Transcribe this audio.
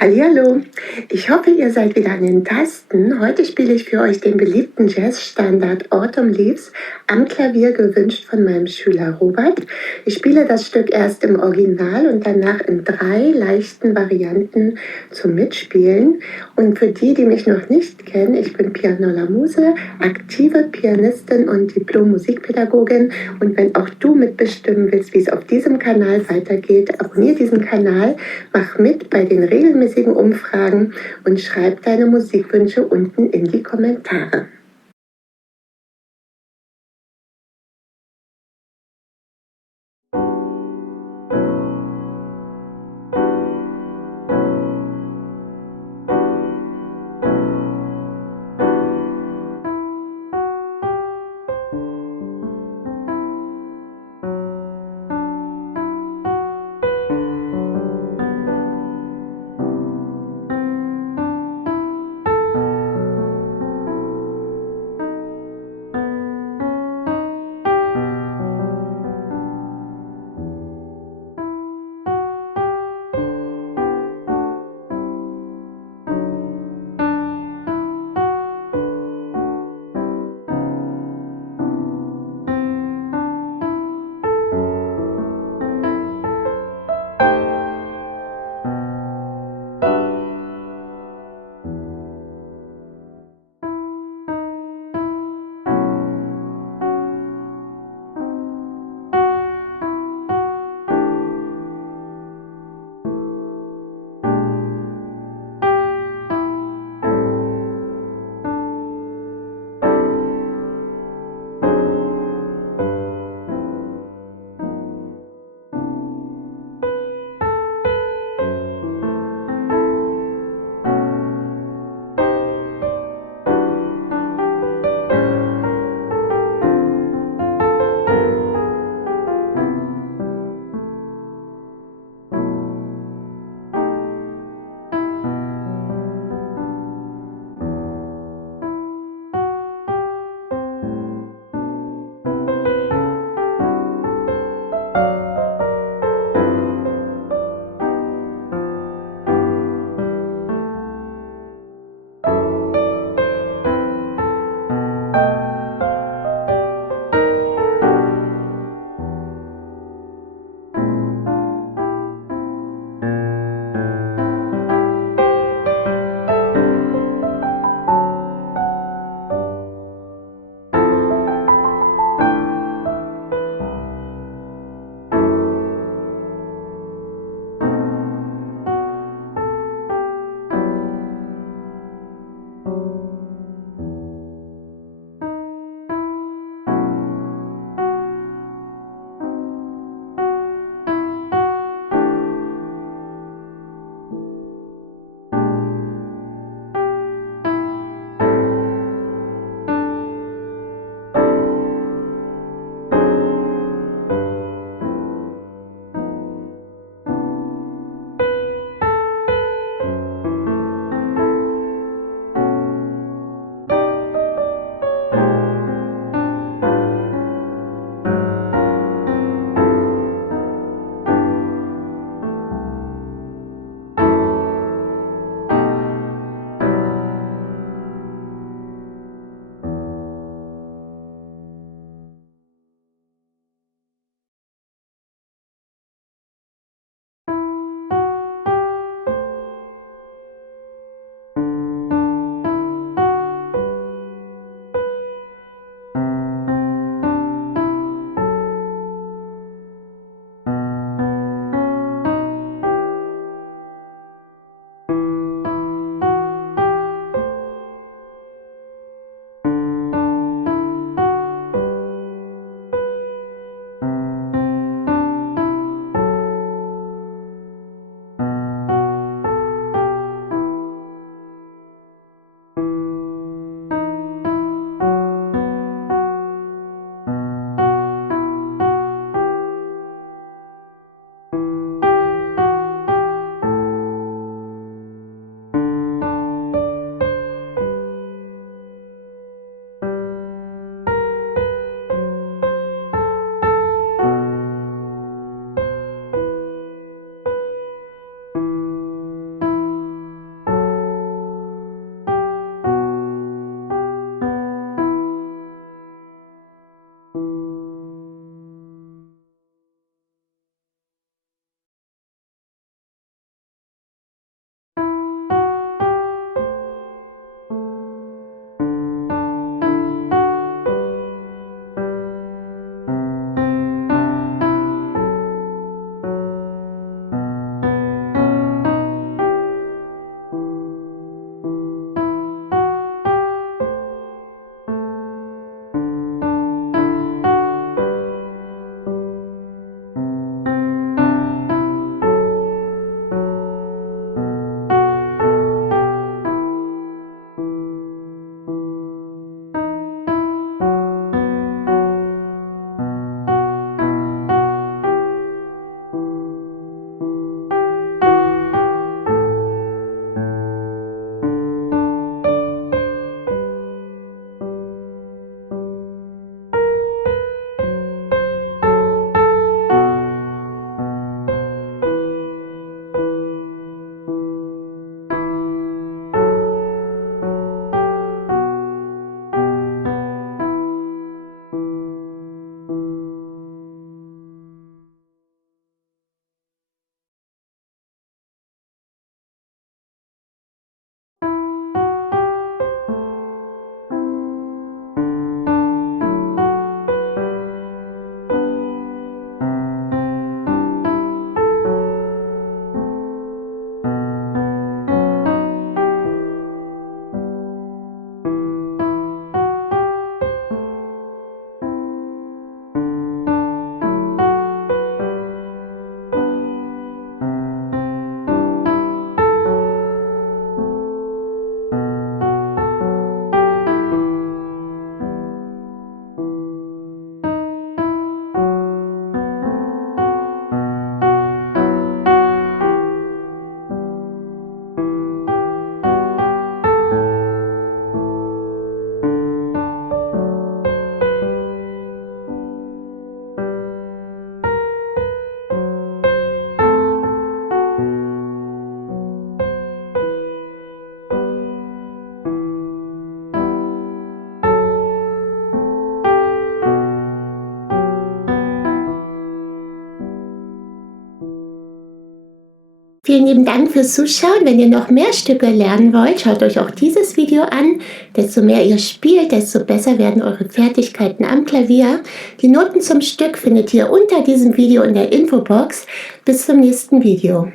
Hallihallo, ich hoffe, ihr seid wieder an den Tasten. Heute spiele ich für euch den beliebten Jazzstandard Autumn Leaves am Klavier, gewünscht von meinem Schüler Robert. Ich spiele das Stück erst im Original und danach in 3 leichten Varianten zum Mitspielen. Und für die, die mich noch nicht kennen, ich bin Pianola Muse, aktive Pianistin und Diplom-Musikpädagogin. Und wenn auch du mitbestimmen willst, wie es auf diesem Kanal weitergeht, abonniere diesen Kanal, mach mit bei den regelmäßigen Umfragen und schreib deine Musikwünsche unten in die Kommentare. Vielen lieben Dank fürs Zuschauen. Wenn ihr noch mehr Stücke lernen wollt, schaut euch auch dieses Video an. Desto mehr ihr spielt, desto besser werden eure Fertigkeiten am Klavier. Die Noten zum Stück findet ihr unter diesem Video in der Infobox. Bis zum nächsten Video.